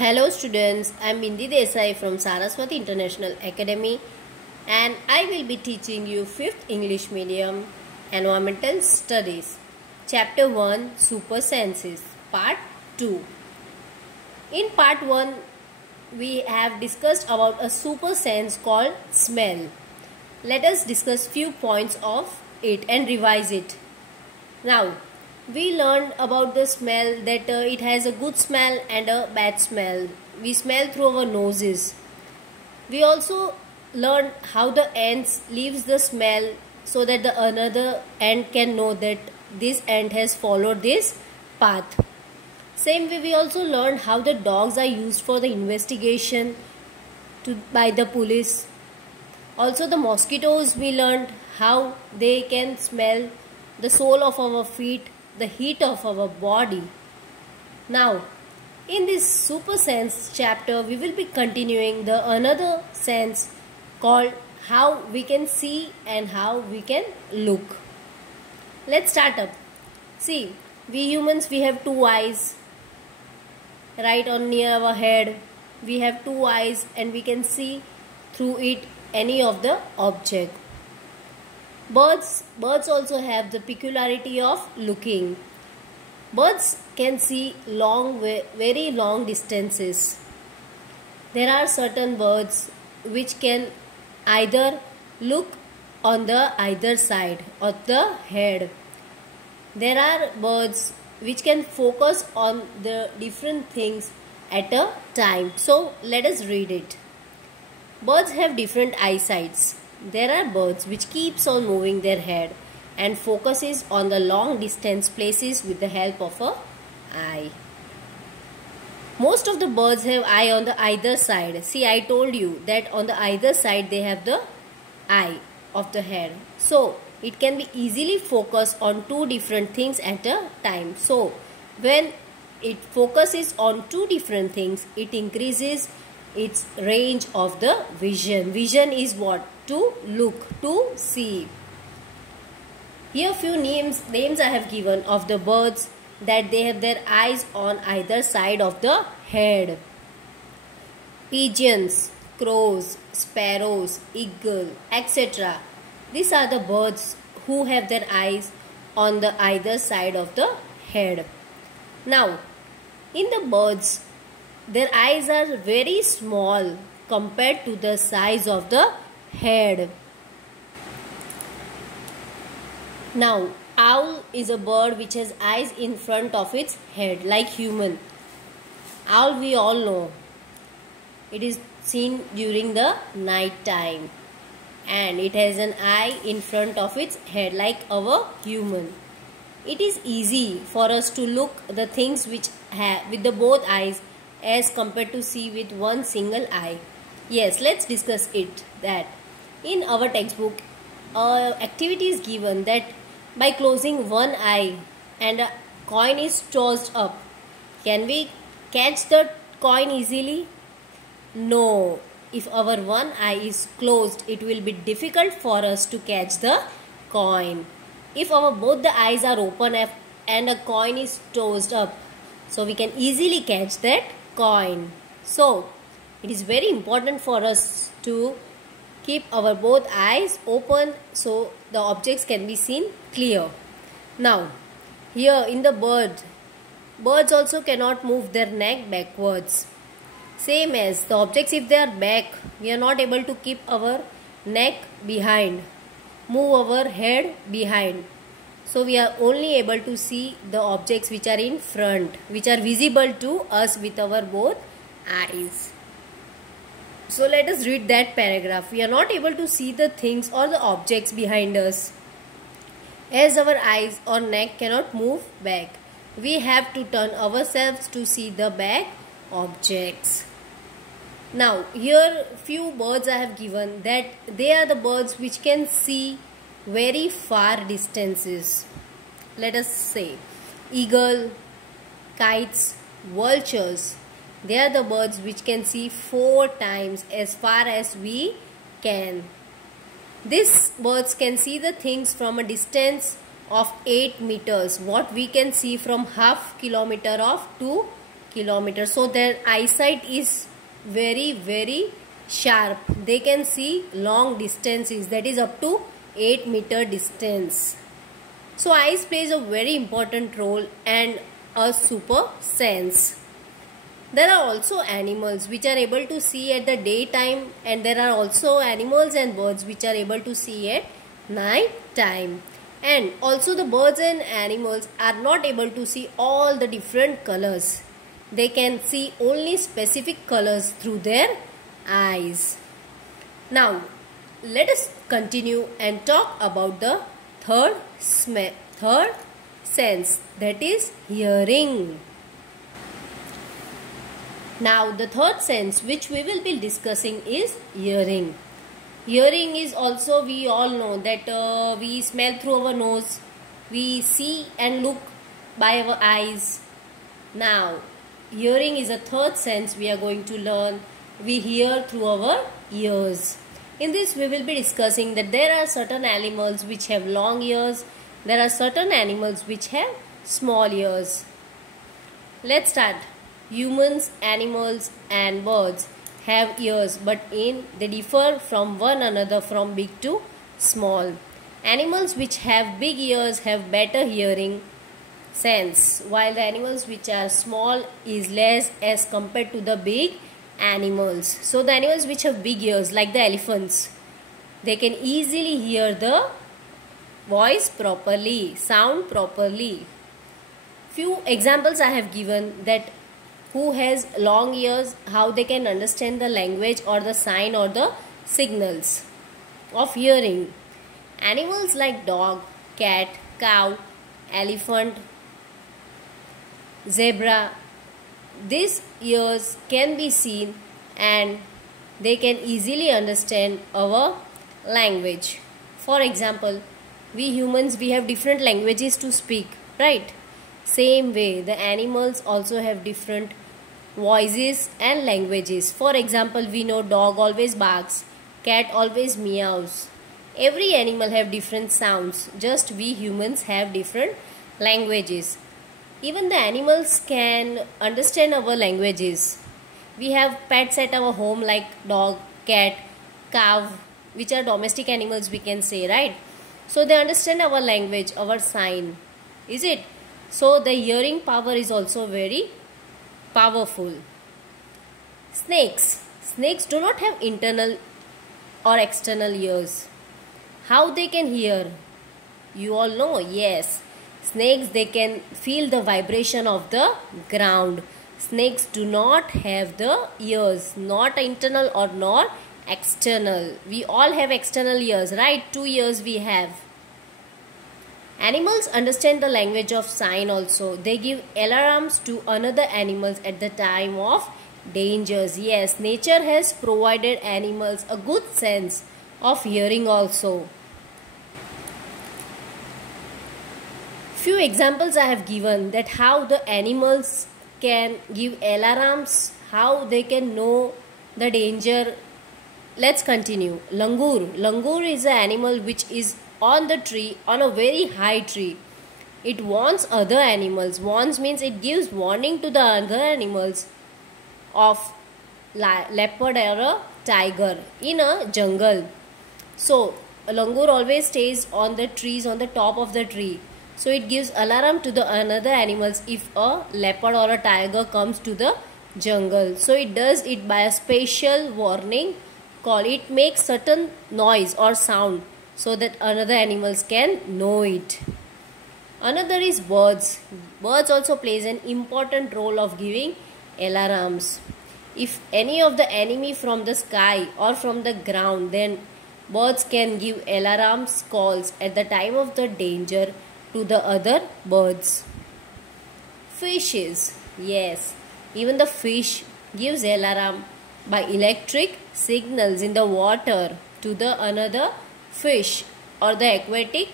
Hello students, I am Bindi Desai from Saraswati International Academy and I will be teaching you 5th English Medium Environmental Studies Chapter 1 Super Senses Part 2. In Part 1 we have discussed about a super sense called smell. Let us discuss few points of it and revise it. Now, we learned about the smell that it has a good smell and a bad smell. We smell through our noses. We also learned how the ants leaves the smell so that the another ant can know that this ant has followed this path. Same way we also learned how the dogs are used for the investigation by the police. Also the mosquitoes, we learned how they can smell the sole of our feet, the heat of our body. Now, in this super sense chapter, we will be continuing the another sense called how we can see and how we can look. Let's start up. See, we humans, we have two eyes right on near our head. We have two eyes and we can see through it any of the object. Birds also have the peculiarity of looking. Birds can see very long distances. There are certain birds which can either look on the either side of the head. There are birds which can focus on the different things at a time. So let us read it. Birds have different eyesights. There are birds which keeps on moving their head and focuses on the long distance places with the help of a eye. Most of the birds have eye on the either side. See, I told you that on the either side they have the eye of the head. So, it can be easily focused on two different things at a time. So, when it focuses on two different things, it increases its range of the vision. Vision is what? To look, to see. Here few names I have given of the birds that they have their eyes on either side of the head. Pigeons, crows, sparrows, eagle, etc. These are the birds who have their eyes on the either side of the head. Now, in the birds, their eyes are very small compared to the size of the head. Now, owl is a bird which has eyes in front of its head like human. Owl we all know. It is seen during the night time and it has an eye in front of its head like our human. It is easy for us to look the things which have with the both eyes as compared to see with one single eye. Yes, let's discuss it. That in our textbook, activity is given that by closing one eye and a coin is tossed up, can we catch the coin easily? No. If our one eye is closed, it will be difficult for us to catch the coin. If our both the eyes are open and a coin is tossed up, so we can easily catch that coin. So, it is very important for us to keep our both eyes open so the objects can be seen clear. Now, here in the birds also cannot move their neck backwards. Same as the objects, if they are back, we are not able to keep our neck behind, move our head behind. So we are only able to see the objects which are in front, which are visible to us with our both eyes. So let us read that paragraph. We are not able to see the things or the objects behind us, as our eyes or neck cannot move back. We have to turn ourselves to see the back objects. Now here few birds I have given that they are the birds which can see very far distances. Let us say eagle, kites, vultures. They are the birds which can see 4 times as far as we can. These birds can see the things from a distance of 8 meters. What we can see from half kilometer of to kilometers. So their eyesight is very sharp. They can see long distances, that is up to 8-meter distance. So eyes plays a very important role and a super sense. There are also animals which are able to see at the daytime, and there are also animals and birds which are able to see at night time. And also the birds and animals are not able to see all the different colors. They can see only specific colors through their eyes. Now let us continue and talk about the third sense, that is hearing. Now the third sense which we will be discussing is hearing. Hearing is also, we all know that we smell through our nose, we see and look by our eyes. Now hearing is a third sense we are going to learn. We hear through our ears. In this we will be discussing that there are certain animals which have long ears, there are certain animals which have small ears. Let's start. Humans, animals and birds have ears, but they differ from one another from big to small. Animals which have big ears have better hearing sense, while the animals which are small is less as compared to the big animals. So the animals which have big ears, like the elephants, they can easily hear the voice properly, sound properly. Few examples I have given that who has long ears, how they can understand the language or the sign or the signals of hearing. Animals like dog, cat, cow, elephant, zebra, these ears can be seen and they can easily understand our language. For example, we humans, we have different languages to speak, right? Same way the animals also have different voices and languages. For example, we know dog always barks, cat always meows. Every animal have different sounds, just we humans have different languages. Even the animals can understand our languages. We have pets at our home like dog, cat, cow, which are domestic animals, we can say, right? So they understand our language, our sign, is it? So the hearing power is also very powerful. Snakes do not have internal or external ears. How they can hear? You all know, yes. Snakes, they can feel the vibration of the ground. Snakes do not have the ears, not internal or nor external. We all have external ears, right? 2 ears we have. Animals understand the language of sign also. They give alarms to another animals at the time of dangers. Yes, nature has provided animals a good sense of hearing also. Few examples I have given that how the animals can give alarms, how they can know the danger. Let's continue. Langur is an animal which is on the tree, on a very high tree. It warns other animals. Warns means it gives warning to the other animals of leopard or a tiger in a jungle. So a langur always stays on the trees, on the top of the tree. So it gives alarm to the another animals if a leopard or a tiger comes to the jungle. So it does it by a special warning call. It makes certain noise or sound so that another animals can know it. Another is birds. Birds also plays an important role of giving alarms. If any of the enemy from the sky or from the ground, then birds can give alarms calls at the time of the danger to the other birds. Fishes, yes, even the fish gives alarm by electric signals in the water to the another fish or the aquatic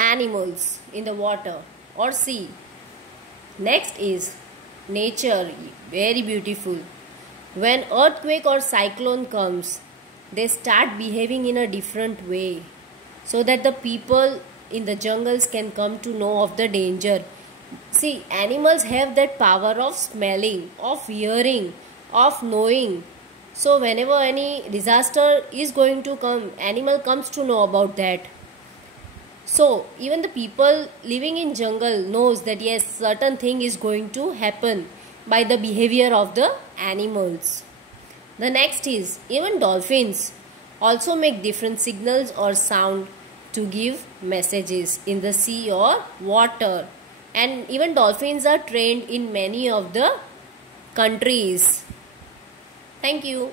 animals in the water or sea. Next is nature, very beautiful. When earthquake or cyclone comes, they start behaving in a different way so that the people in the jungles can come to know of the danger. See, animals have that power of smelling, of hearing, of knowing. So whenever any disaster is going to come, animal comes to know about that. So even the people living in jungle knows that yes, certain thing is going to happen by the behavior of the animals. The next is, even dolphins also make different signals or sound to give messages in the sea or water. And even dolphins are trained in many of the countries. Thank you.